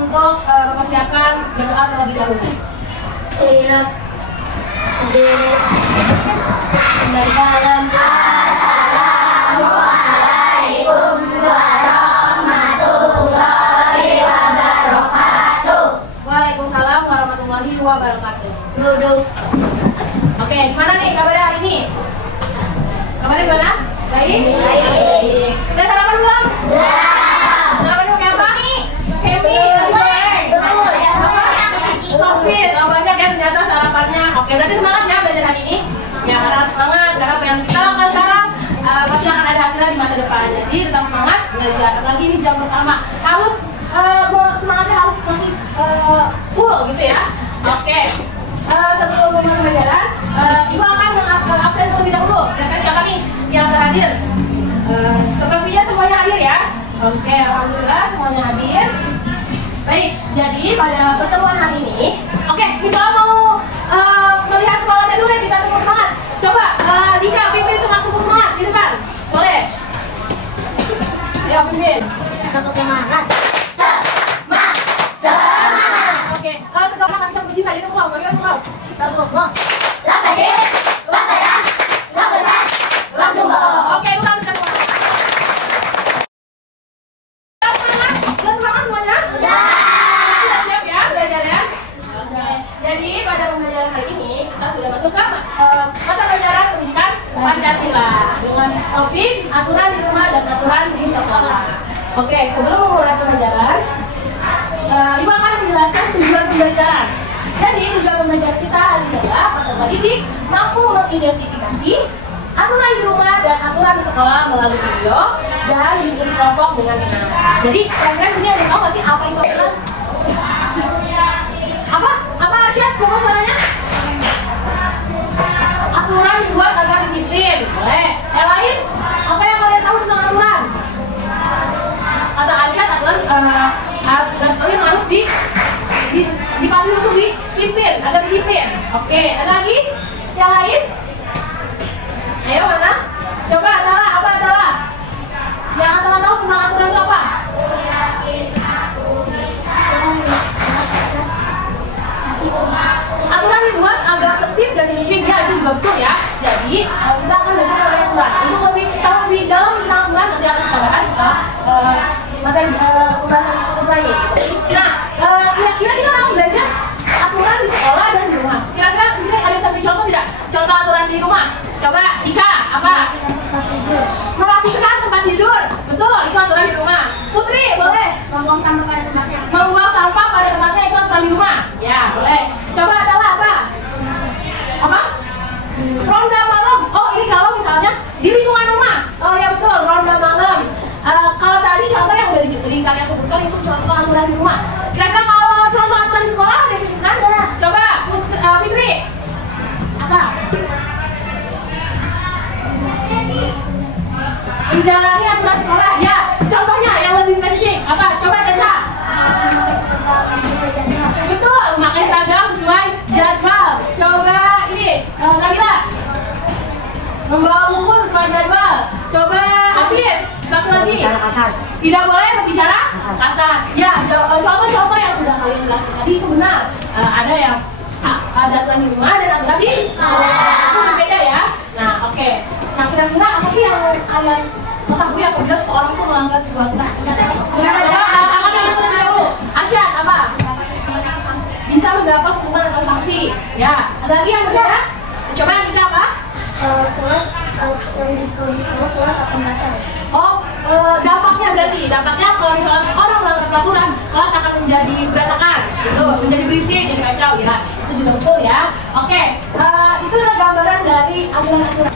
untuk mempersiapkan doa terlebih dahulu. Siap. Berdiri. Bersalam. Assalamualaikum warahmatullahi wabarakatuh. Waalaikumsalam warahmatullahi wabarakatuh. Duduk. Oke, gimana nih kabarnya hari ini? Kabarnya gimana? Baik? Baik. Udah sarapan belum? Sarapan pakai apa nih? Happy, goreng. Covid, oh banyak ya ternyata sarapannya. Oke, berarti semangat ya belajar hari ini. Ya harus semangat karena apa yang kita lakukan sekarang pasti akan ada hasilnya di masa depan. Jadi tetap semangat belajar. Apalagi ini jam pertama harus semangatnya harus masih full gitu ya. Oke. Sebelum memulai pembelajaran, Ibu akan mengabsen terlebih dahulu. Kira-kira siapa nih yang hadir? Sepertinya semuanya hadir ya. Oke, alhamdulillah semuanya hadir. Baik, jadi pada pertemuan hari ini, oke, misalnya mau melihat sekolahnya dulu ya, kita tepuk semangat. Coba Dika pimpin tepuk semangat di depan, boleh? Ayo pimpin. Tepuk semangat. Oke, sekarang akan kita puji tadi tepuk bagaimana tepuk? Tepuk. Lah kecil, lah sayang, lah besar, lah jumbo. Oke, lu harus semangat. Udah semangat semuanya? Udah. Sudah siap ya belajarnya? Oke. Jadi pada pembelajaran hari ini kita sudah masuk ke mata pelajaran pendidikan Pancasila dengan topik aturan di rumah dan aturan di sekolah. Oke, sebelum memulai pembelajaran, Ibu akan menjelaskan tujuan pembelajaran. Jadi tujuan pembelajaran kita adalah peserta didik mampu mengidentifikasi aturan di rumah dan aturan di sekolah melalui video dan diskusi kelompok dengan benar. Jadi kalian sini ada tahu nggak sih apa itu aturan? Apa Arsyad? Coba suaranya. Aturan dibuat agar disiplin. Boleh. Yang lain? Apa yang kalian tahu tentang aturan? Kata Arsyad, aturan harus dipatuhi untuk disiplin, agar disiplin. Oke, ada lagi? Yang lain? Ayo mana? Coba Antara, apa Antara? Yang Antara tahu tentang aturan itu apa? Aturan dibuat agar tertib dan disiplin, ya itu juga betul ya. Jadi kita akan belajar mengenai aturan. Untuk lebih tahu lebih dalam tentang aturan nanti akan kita bahas setelah materi pembahasan lain. Nah, kira-kira kita akan belajar aturan di sekolah dan di rumah. Kira-kira di sini ada satu contoh tidak? Contoh aturan di rumah. Coba Ika, apa? Merapikan tempat tidur. Betul, itu aturan di rumah. Putri, boleh? Membuang sampah pada tempatnya. Membuang sampah pada tempatnya itu aturan di rumah. Ya, boleh. Coba Atala, apa? Apa? Ronda malam. Oh, ini kalau misalnya di lingkungan rumah. Oh ya betul, ronda malam. Kalau tadi contoh yang udah kalian sebutkan itu contoh aturan di rumah. Kira-kira kalau contoh aturan di sekolah ada sebutkan? Coba Fitri. Apa? Menjalani aturan sekolah. Ya, contohnya yang lebih spesifik. Apa? Coba Caca. Betul, memakai seragam sesuai jadwal. Coba ini, Nabila. Membawa buku sesuai jadwal. Coba Afif. Satu lagi. Tidak boleh berbicara kasar. Ya, contoh-contoh yang sudah kalian lakukan tadi itu benar. Ada yang ada aturan di rumah dan aturan di sekolah. Itu berbeda ya. Nah, oke. Nah, kira-kira apa sih yang kalian ketahui apabila seseorang itu melanggar sebuah aturan? Apa yang terjadi dulu? Arsyad, apa? Bisa mendapat hukuman atau sanksi. Ya, ada lagi yang berbeda? Coba yang kita apa? Kelas yang di sekolah kelas akan batal. Oh, dampaknya berarti kalau misalnya orang melanggar peraturan, kelas akan menjadi berantakan, gitu, menjadi berisik, jadi kacau ya. Itu juga betul ya. Oke, itu adalah gambaran dari aturan-aturan.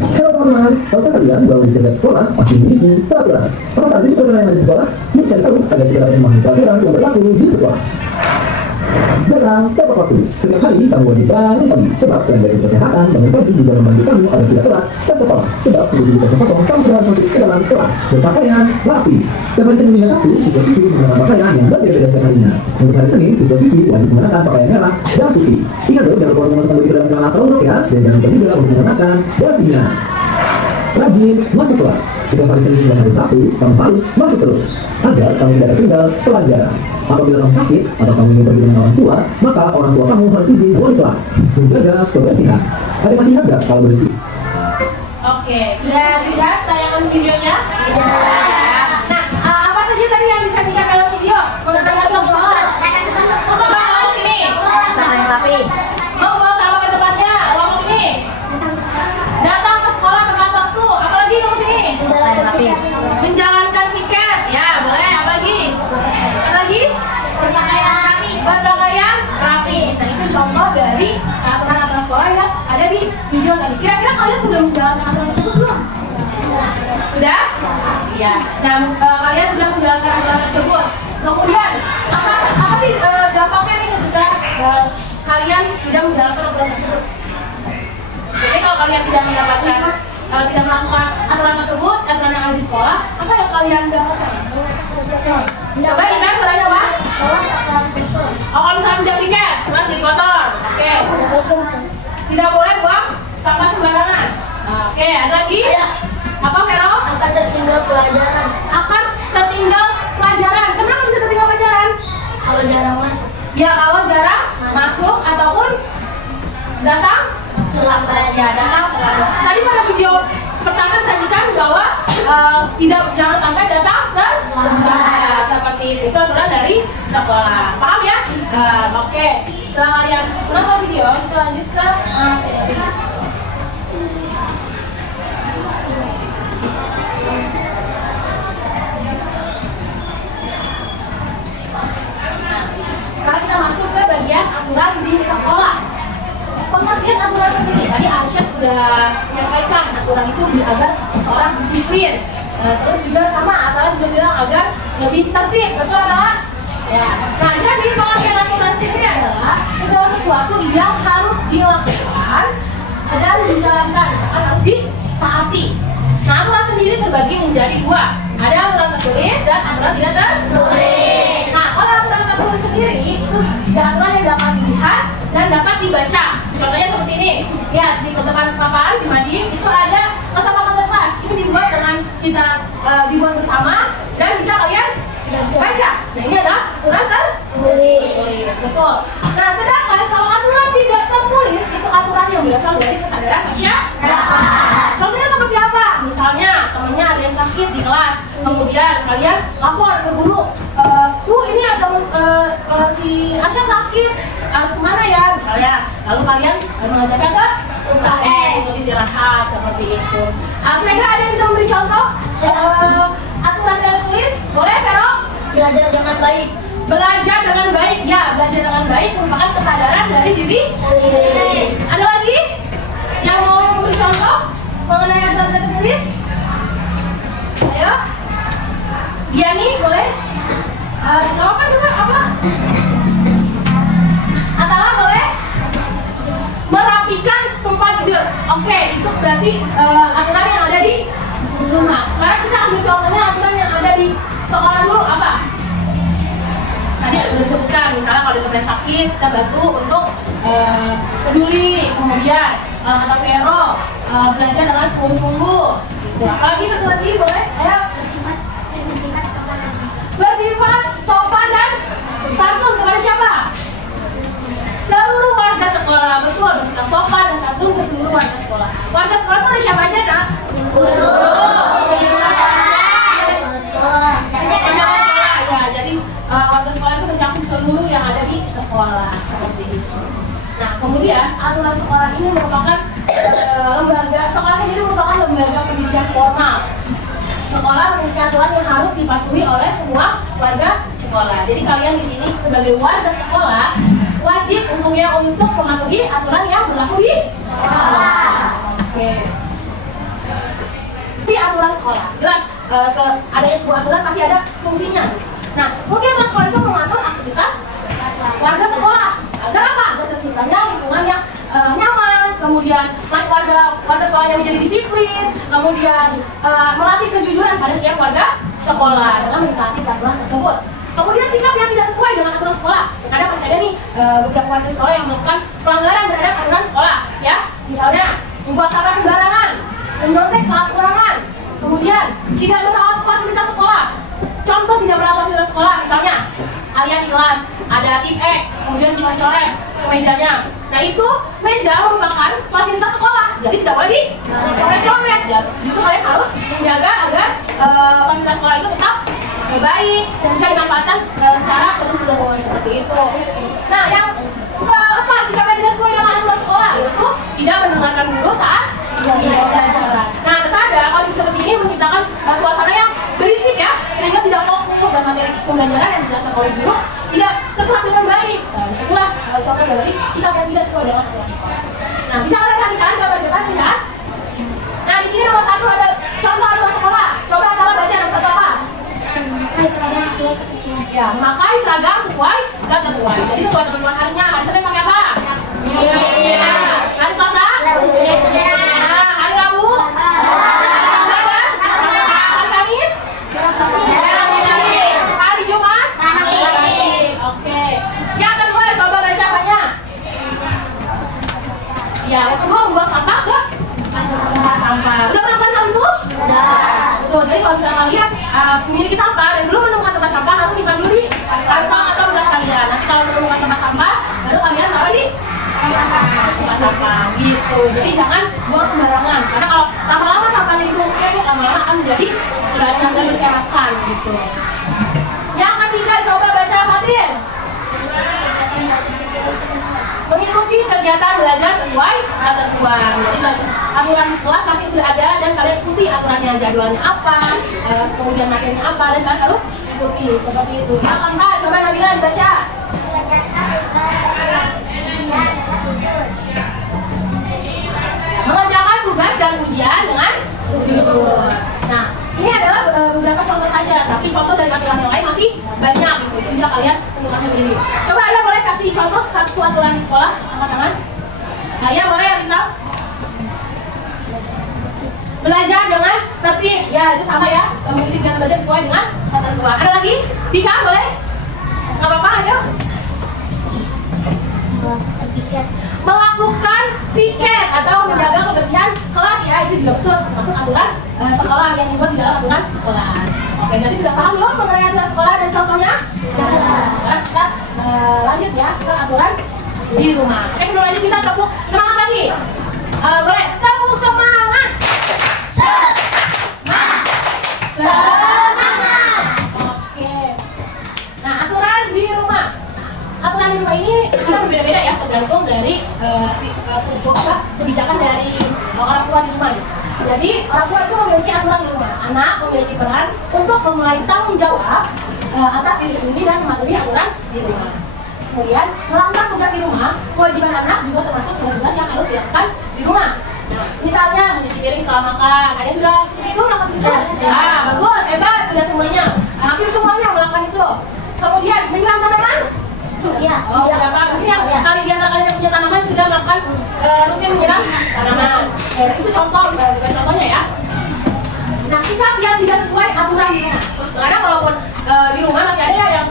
Halo teman-teman, tahukah kalian bahwa di setiap sekolah pasti memiliki peraturan? Apa saja sih peraturan yang ada di sekolah? Yuk cari tahu agar kita dapat memahami peraturan yang berlaku di sekolah. Datang tepat waktu. Setiap hari kamu wajib bangun pagi, sebab selain dari kesehatan, bangun pagi juga membantu kamu agar tidak telat ke sekolah. Sebab pukul 7.00 kamu sudah harus masuk ke dalam kelas. Berpakaian rapi. Setiap hari Senin hingga Sabtu, siswa-siswi menggunakan pakaian yang berbeda setiap harinya. Untuk hari Senin, siswa-siswi wajib menggunakan pakaian merah dan putih. Ingat loh, jangan lupa memasukkan baju ke dalam celana atau rok ya, dan jangan lupa juga untuk menggunakan dasinya. Rajin masuk kelas. Setiap hari Senin dan hari Sabtu, kamu harus masuk terus agar kamu tidak tertinggal pelajaran. Apabila kamu sakit atau kamu ingin pergi dengan orang tua, maka orang tua kamu harus izin wali kelas. Menjaga kebersihan. Ada masih ingat gak kalau bersih? Oke, sudah lihat tayangan videonya? Nah, apa saja tadi yang disajikan dalam video? Untuk datang ke sekolah. Untuk datang ke sini. Yang rapi. Mau bawa sama ke tempatnya, ruang sini. Datang ke sekolah tepat waktu. Apalagi kamu sini? Yang rapi. Menjalankan piket. Ya, boleh. Apalagi? Apalagi? Berpakaian rapi. Berpakaian rapi. Nah, itu contoh dari aturan-aturan sekolah yang ada di video tadi. Kira-kira kalian sudah menjalankan aturan tersebut belum? Sudah? Iya. Nah, kalian sudah menjalankan aturan tersebut. Kemudian, apa sih dampaknya nih ketika kalian tidak menjalankan aturan tersebut? Jadi kalau kalian tidak melakukan aturan tersebut, aturan yang ada di sekolah, apa yang kalian dapatkan? Coba ingat suaranya apa? Oh, kalau misalnya tidak piket, terus jadi kotor. Oke. Tidak boleh buang sampah sembarangan. Oke, ada lagi? Apa, Vero? Akan tertinggal pelajaran. Akan tertinggal pelajaran. Kenapa bisa tertinggal pelajaran? Kalau jarang masuk. Ya, kalau jarang masuk ataupun datang Terlambat. ya datang terlambat. Tadi pada video pertama disajikan bahwa jangan sampai datang terlambat. Seperti itu aturan dari sekolah. Paham ya? Oke. Setelah kalian menonton video, kita lanjut ke materi. Sekarang kita masuk ke bagian aturan di sekolah. Pengertian aturan sendiri, tadi Arsyad sudah menyampaikan aturan itu agar seorang disiplin. Terus juga sama, aturan juga bilang agar lebih tertib, betul anak? Ya. Nah, jadi pengertian aturan sendiri adalah segala sesuatu yang harus dilakukan dan dijalankan, harus ditaati. Nah, aturan sendiri terbagi menjadi dua. Ada aturan tertulis dan aturan tidak tertulis. Nah, kalau aturan tertulis sendiri itu aturan yang dapat dilihat dan dapat dibaca. Contohnya seperti ini. Ya, di depan papan di mading itu ada kesepakatan kelas. Ini dibuat dengan kita dibuat bersama dan bisa kalian baca. Nah, ini adalah aturan tertulis. Betul. Nah, sedangkan kalau aturan tidak tertulis itu aturan yang berasal dari kesadaran masyarakat. Contohnya seperti apa? Misalnya temannya ada yang sakit di kelas, kemudian kalian lapor ke guru, Bu, ini ada si Asya sakit, harus kemana ya? Misalnya, lalu kalian mengajarkan ke UKS untuk istirahat seperti itu. Kira-kira ada yang bisa memberi contoh aturan tidak tertulis? Boleh, Vero? Belajar dengan baik. Belajar dengan baik, ya, belajar dengan baik merupakan kesadaran dari diri sendiri. Ada lagi yang mau memberi contoh mengenai aturan tidak tertulis? Ayo, Diani, boleh? Apa juga apa? Atala boleh? Merapikan tempat tidur. Oke, itu berarti aturan yang ada di rumah. Sekarang kita ambil contohnya aturan yang ada di sekolah dulu. Apa? Tadi sudah disebutkan, misalnya kalau kita sakit, kita bantu untuk peduli. Kemudian kata Vero, belajar dengan sungguh-sungguh. Apalagi satu lagi boleh? Ayo. Bersifat sopan dan santun kepada siapa? Seluruh warga sekolah. Betul, bersikap sopan dan santun ke seluruh warga sekolah. Warga sekolah itu ada siapa aja, Nak? Guru. Ya, jadi warga sekolah itu mencakup seluruh yang ada di sekolah seperti itu. Nah, kemudian aturan sekolah ini merupakan lembaga sekolah sendiri merupakan lembaga pendidikan formal. Sekolah memiliki aturan yang harus dipatuhi oleh semua warga sekolah. Jadi kalian di sini sebagai warga sekolah wajib hukumnya untuk mematuhi aturan yang berlaku di sekolah. Oke. Di aturan sekolah, jelas adanya sebuah aturan pasti ada fungsinya. Nah, fungsi aturan sekolah itu mengatur aktivitas warga sekolah. Agar apa? Agar terciptanya lingkungan yang nyaman, kemudian warga sekolahnya menjadi disiplin, kemudian melatih kejujuran pada setiap warga sekolah dengan mentaati peraturan tersebut. Kemudian sikap yang tidak sesuai dengan aturan sekolah. Kadang masih ada nih beberapa warga sekolah yang melakukan pelanggaran terhadap aturan sekolah, ya. Misalnya membuat sampah sembarangan, menyontek saat pulangan, kemudian tidak merawat fasilitas sekolah. Contoh tidak merawat fasilitas sekolah, misalnya kalian di kelas ada tip kemudian coret-coret mejanya. Nah itu meja merupakan fasilitas sekolah, jadi tidak boleh dicoret-coret. Justru kalian harus menjaga agar fasilitas sekolah itu tetap baik dan bisa dimanfaatkan secara terus-menerus seperti itu. Nah yang apa jika tidak sesuai dengan aturan sekolah yaitu tidak mendengarkan guru saat pelajaran. Nah terkadang kondisi seperti ini menciptakan suasana yang berisik ya, sehingga tidak fokus dan materi pembelajaran yang dijelaskan oleh guru tidak terserap dengan baik. Nah itulah contoh dari sikap yang tidak sesuai dengan aturan sekolah. Nah bisa kalian perhatikan gambar depan tidak? Nah di sini nomor 1 ada contoh aturan sekolah. Coba kalian baca nomor 1 apa? Ya, memakai seragam sesuai ketentuan. Jadi sesuai ketentuan harinya. Hari Senin pakai apa? Hari Selasa? Nah, hari Rabu? Hari Kamis? Hari Jumat? Oke. Yang kedua coba baca apanya? Ya, yang kedua membuang sampah ke sampah. Udah melakukan hal itu? Betul. Jadi kalau misalnya kalian memiliki sampah dan belum menemukan tempat sampah, harus simpan dulu di kantong atau bekas kalian. Nanti kalau menemukan tempat sampah, baru kalian taruh di tempat sampah gitu. Jadi jangan buang sembarangan, karena kalau lama-lama sampahnya ditumpuk, lama-lama akan menjadi banyak dan berserakan gitu. Yang ketiga coba baca Fatin. Mengikuti kegiatan belajar sesuai ketentuan. Jadi aturan di kelas pasti sudah ada dan kalian ikuti aturannya, jadwalnya apa, kemudian materinya apa, dan kalian harus ikuti seperti itu. Yang keempat, coba Nabila dibaca. Mengerjakan tugas dan ujian dengan jujur. Nah, ini adalah beberapa contoh saja, tapi contoh dari aturan yang lain masih banyak gitu. Bisa kalian temukan sendiri. Coba Anda boleh kasih contoh satu aturan di sekolah, angkat tangan. Nah, ya boleh Rita. Belajar dengan tertib, ya itu sama ya. Mengikuti kegiatan belajar sesuai dengan ketentuan. Ada lagi? Dika boleh? Nggak apa-apa, ayo. Melakukan piket atau menjaga kebersihan kelas, ya itu juga betul termasuk aturan sekolah yang dibuat di dalam aturan sekolah. Oke, berarti sudah paham belum mengenai aturan sekolah dan contohnya? Sekarang kita lanjut ya ke aturan di rumah. Oke, sebelum lanjut kita tepuk semangat lagi. Boleh tepuk semangat. Semangat. Oke. Nah, aturan di rumah. Aturan di rumah ini karena berbeda-beda ya, tergantung dari kebijakan dari orang tua di rumah. Jadi orang tua itu memiliki aturan di rumah. Anak memiliki peran untuk memulai tanggung jawab atas diri sendiri dan mematuhi aturan di rumah. Kemudian melakukan tugas di rumah, kewajiban anak juga termasuk tugas-tugas yang harus dilakukan di rumah. Nah, misalnya mencuci piring setelah makan. Ada yang sudah itu melakukan itu? Nah, bagus, hebat, sudah semuanya. Hampir semuanya melakukan itu. Kemudian menyiram tanaman? Ya. Oh, berapa? Mungkin yang kali di antara kalian yang punya tanaman sudah melakukan rutin menyiram tanaman. Itu contoh, bukan contohnya ya. Nah, sikap yang tidak sesuai aturan di rumah. Karena walaupun di rumah masih ada yang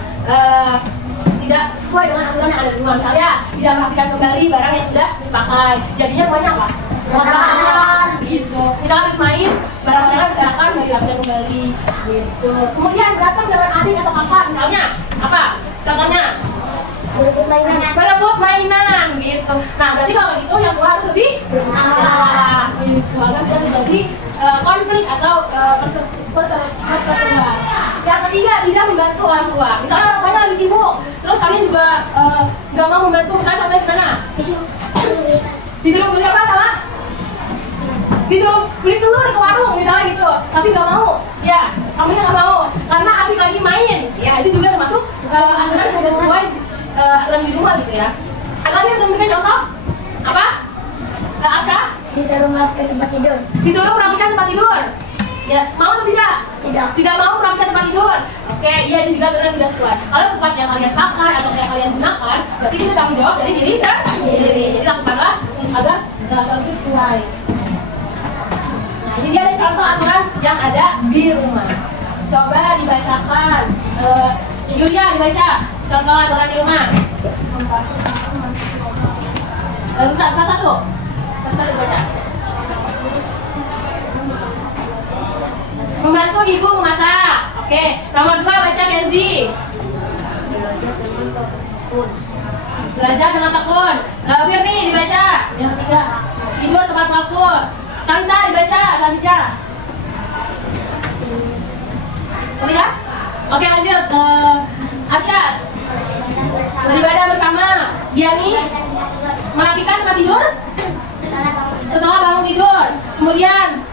tidak sesuai dengan aturan yang ada di rumah. Misalnya tidak memperhatikan kembali barang yang sudah dipakai. Jadinya banyak apa? Kotoran gitu. Kita harus main barang-barang berserakan dan dirapikan kembali gitu. Kemudian datang dengan adik atau kakak, misalnya apa? Contohnya berebut mainan gitu. Nah, berarti kalau gitu yang tua harus lebih gitu agar tidak terjadi konflik atau perseteruan. Yang ketiga, tidak membantu orang tua. Misalnya orang tuanya lagi sibuk, terus kalian juga nggak mau membantu. Misalnya contohnya gimana? Disuruh beli apa sama? Disuruh beli telur ke warung misalnya gitu, tapi nggak mau. Ya, kamu nggak mau karena asik lagi main. Ya, itu juga termasuk aturan yang sesuai aturan di rumah gitu ya. Ada lagi yang memberikan contoh? Apa? Apa? Disuruh merapikan tempat tidur. Disuruh merapikan tempat tidur. Ya, mau atau tidak? Tidak. Tidak mau merapikan tempat tidur. Oke, iya itu juga aturan tidak sesuai. Kalau tempat yang kalian pakai atau yang kalian gunakan, berarti itu tanggung jawab dari diri sendiri. Jadi lakukanlah agar sesuai. Nah, ini dia ada contoh aturan yang ada di rumah. Coba dibacakan. Yulia dibaca contoh aturan di rumah. Bentar, satu-satu. Satu-satu dibaca. Membantu ibu memasak. Oke. Nomor 2 baca Kenzi. Belajar dengan tekun. Firni dibaca. Yang ketiga. Tidur tepat waktu. Talita dibaca. Selanjutnya. Ketiga. Oke, lanjut. Arsyad. Beribadah bersama. Diani merapikan tempat tidur setelah bangun tidur. Kemudian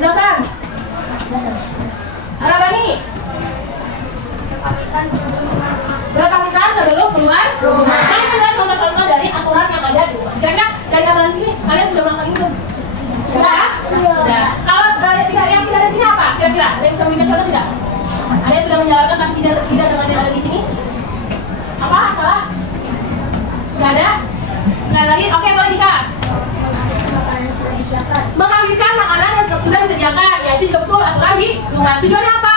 Zafran. Rabani berpamitan sebelum keluar rumah. Saya adalah contoh-contoh dari aturan yang ada di rumah. Kira-kira dari aturan sini kalian sudah melakukan itu? Sudah? Sudah. Kalau tidak, yang tidak ada di sini apa? Kira-kira ada yang bisa memberikan contoh tidak? Ada yang sudah menjalankan tapi tidak dengan yang ada di sini? Apa? Salah? Nggak ada? Nggak ada lagi? Oke, boleh Dika. Menghabiskan makanan yang sudah disediakan, yaitu juga betul aturan di rumah. Tujuannya apa?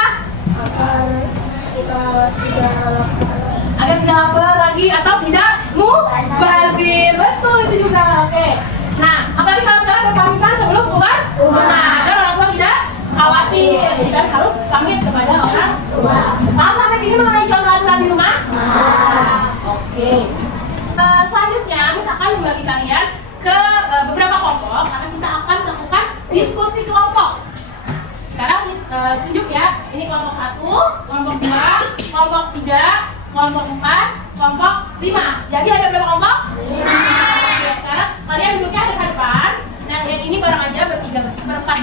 Agar tidak lapar lagi atau tidak mubazir. Betul itu juga. Oke. Nah, apalagi kalau kalian berpamitan sebelum keluar rumah, agar orang tua tidak khawatir, tidak harus pamit kepada orang tua. Paham sampai sini mengenai contoh aturan di rumah? Oke. Selanjutnya, misalkan bagi kalian ke beberapa kelompok, karena kita akan melakukan diskusi kelompok. Sekarang tunjuk ya, ini kelompok 1, kelompok 2, kelompok 3, kelompok 4, kelompok 5. Jadi ada berapa kelompok? 5. Oke, sekarang kalian duduknya hadap-hadapan. Nah, yang ini bareng aja berempat,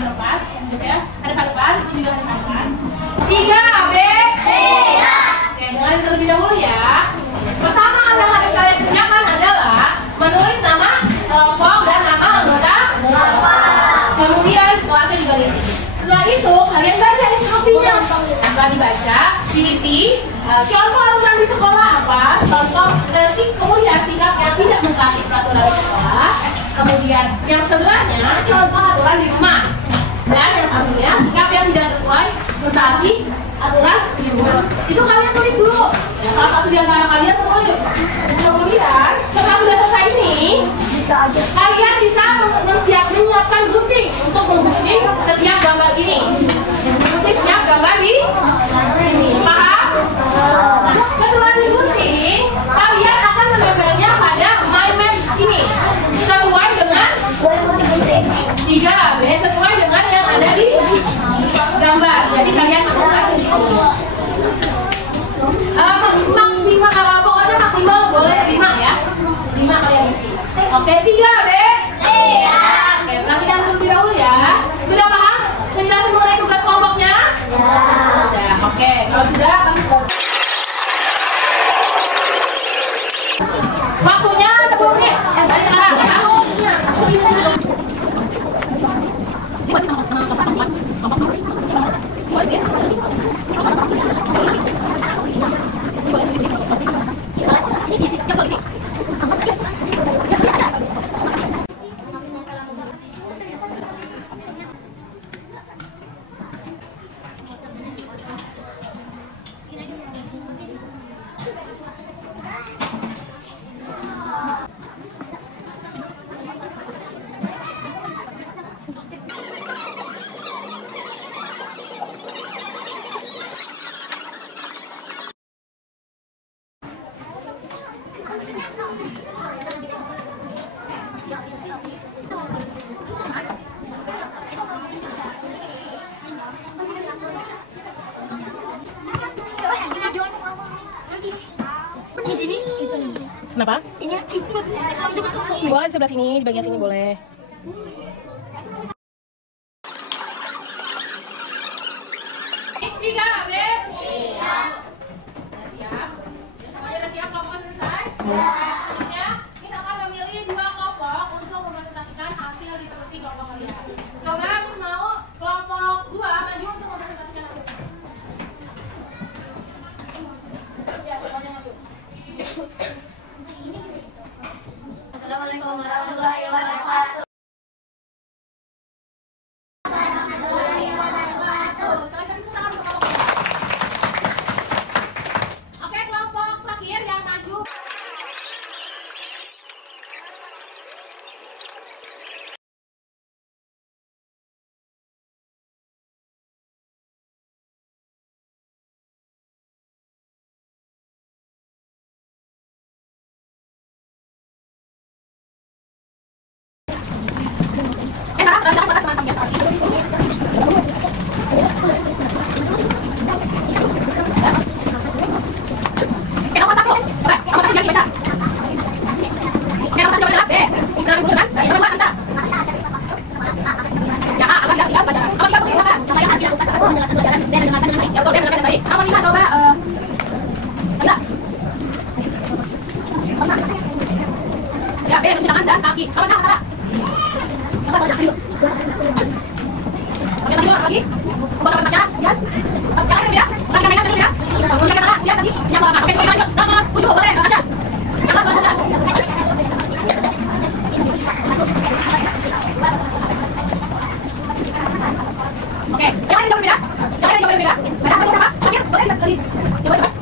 gitu ya. Hadap-hadapan, itu juga hadap-hadapan. 3, B. Oke, dengarin terlebih dahulu ya. Pertama yang harus kalian kerjakan adalah menulis nama kelompok dan nama anggota kelompok. Kemudian kelasnya juga diisi. Setelah itu kalian baca instruksinya. Setelah dibaca, diisi contoh aturan di sekolah apa? Contoh kemudian sikap yang tidak mentaati peraturan di sekolah. Kemudian yang sebelahnya contoh aturan di rumah. Dan yang satunya sikap yang tidak sesuai mentaati aturan di rumah. Itu kalian tulis dulu. Ya, salah satu di antara kalian tulis. Kemudian setelah sudah selesai ini, kalian bisa menyiapkan gunting untuk menggunting setiap gambar ini. Gunting setiap gambar di ini. Paham? Nah, setelah digunting, kalian akan menempelnya pada my map ini sesuai dengan 3B, sesuai dengan yang ada di gambar. Jadi kalian lakukan pokoknya maksimal boleh 5 ya. 5 kalian isi. Oke, 3B. Oke, perhatikan terlebih dahulu ya. Sudah paham penjelasan mengenai tugas kelompoknya? Sudah. Oke, kalau sudah kami waktunya 10 menit dari sekarang ya. Kenapa? Boleh di sebelah sini, di bagian sini boleh. Tiga, B. Siap. Semuanya udah siap, kelompok selesai? Selanjutnya, kita akan memilih 2 kelompok untuk mempresentasikan hasil diskusi kelompok kalian. Coba Miss mau kelompok 2 maju untuk mempresentasikan hasil. Ya, semuanya maju. Assalamualaikum warahmatullahi wabarakatuh. Oke, kelompok terakhir yang maju. Oke, benar yang baik. Kamu lihat coba enggak? Ya, benci tangan dan kaki. Kamu lihat. Coba jangan dulu. Oke, lagi. Coba baca, lihat. Jangan ya. Lagi mainan dulu ya. Lihat tangan, lihat tadi. Yang lama. Oke, lanjut. Nomor 7 boleh baca. Jangan baca. Oke, jangan dijawab beda. Jangan dijawab beda. Baca satu berapa? Sakit, boleh lihat tadi. Coba terus.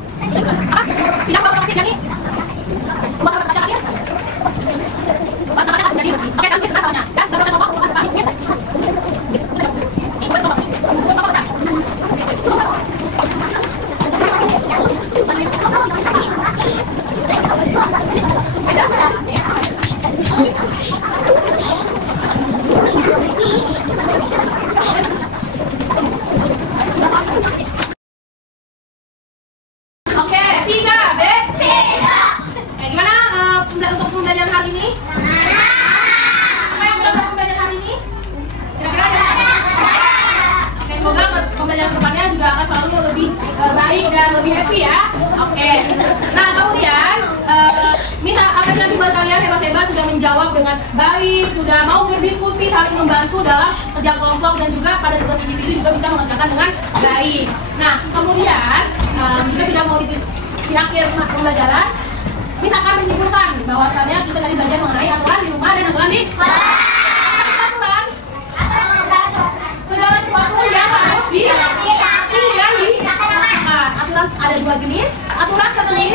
Apa? Tidak apa sakit jadi. Coba baca sakit. Baca jadi bersih. Oke, nanti kita tanya. Dan baru kita ngomong apa? Oke, 3B. Gimana untuk pembelajaran hari ini? Apa yang untuk pembelajaran hari ini? Kira-kira ya? Oke, semoga pembelajaran kedepannya juga akan selalu lebih baik dan lebih happy ya. Oke. Nah, kemudian minta apresiasi buat kalian hebat-hebat sudah menjawab dengan baik, sudah mau berdiskusi, saling membantu dalam kerja kelompok dan juga pada tugas individu juga bisa mengerjakan dengan baik. Nah, kemudian kita sudah mau di akhir pembelajaran, kita akan menyimpulkan bahwasannya kita tadi belajar mengenai aturan di rumah dan aturan di sekolah. Aturan segala sesuatu yang harus ditaati dan dilaksanakan. Aturan ada 2 jenis, aturan tertulis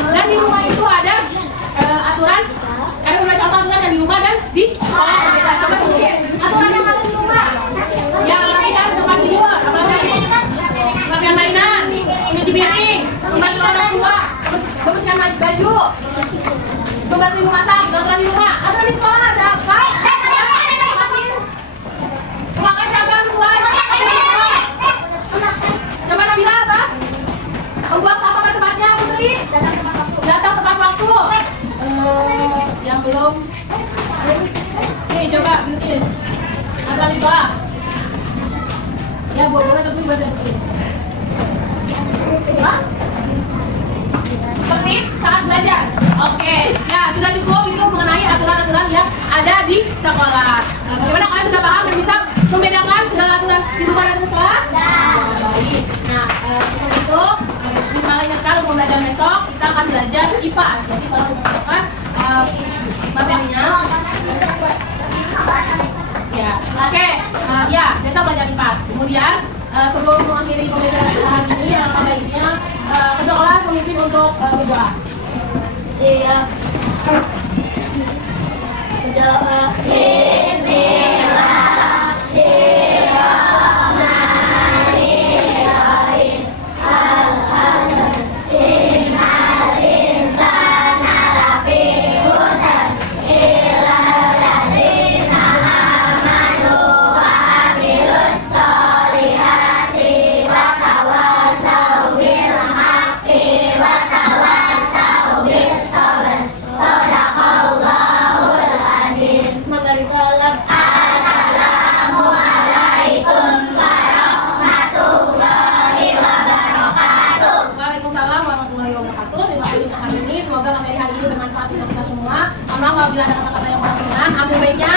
dan di rumah itu ada aturan. Ada beberapa contoh aturan yang di rumah dan di sekolah berbeda. Coba sebutkan aturan yang ada di rumah. Yang kan tempat tidur, apalagi rapian mainan, nyuci piring, membantu orang tua, membersihkan baju, membantu ibu masak, aturan di rumah. Aturan di sekolah ada apa? Memakai seragam sesuai. Coba Nabila apa? Membuang sampah pada tempatnya, Putri. Datang tepat waktu. Yang belum. Nih coba bikin. Aturan di sekolah. Ya boleh tapi buat tertib. Tertib saat belajar. Oke, ya sudah cukup itu mengenai aturan-aturan yang ada di sekolah. Nah, bagaimana kalian sudah paham dan bisa membedakan segala aturan di rumah dan di sekolah? Baik. Nah, seperti itu. Misalnya sekarang pembelajaran besok kita akan belajar IPA. Jadi kalau dimasukkan materinya. Ya, oke. Ya, besok belajar IPA. Kemudian sebelum mengakhiri pembelajaran hari ini, alangkah baiknya kedua kelas memimpin untuk berdoa. Siap. Berdoa. Bismillahirrahmanirrahim. Al-Hasan. Innal insana lafi khusr illa alladziina aamanu wa 'amilus sholihati wa tawassaw bil haqqi wa tawassaw bis sabr. Shadaqallahul adzim. Memberi salam. Assalamualaikum warahmatullahi wabarakatuh. Waalaikumsalam warahmatullahi wabarakatuh. Terima kasih untuk hari ini. Semoga materi hari ini bermanfaat untuk kita semua. Mohon maaf apabila ada kata-kata yang kurang berkenan. Ambil baiknya.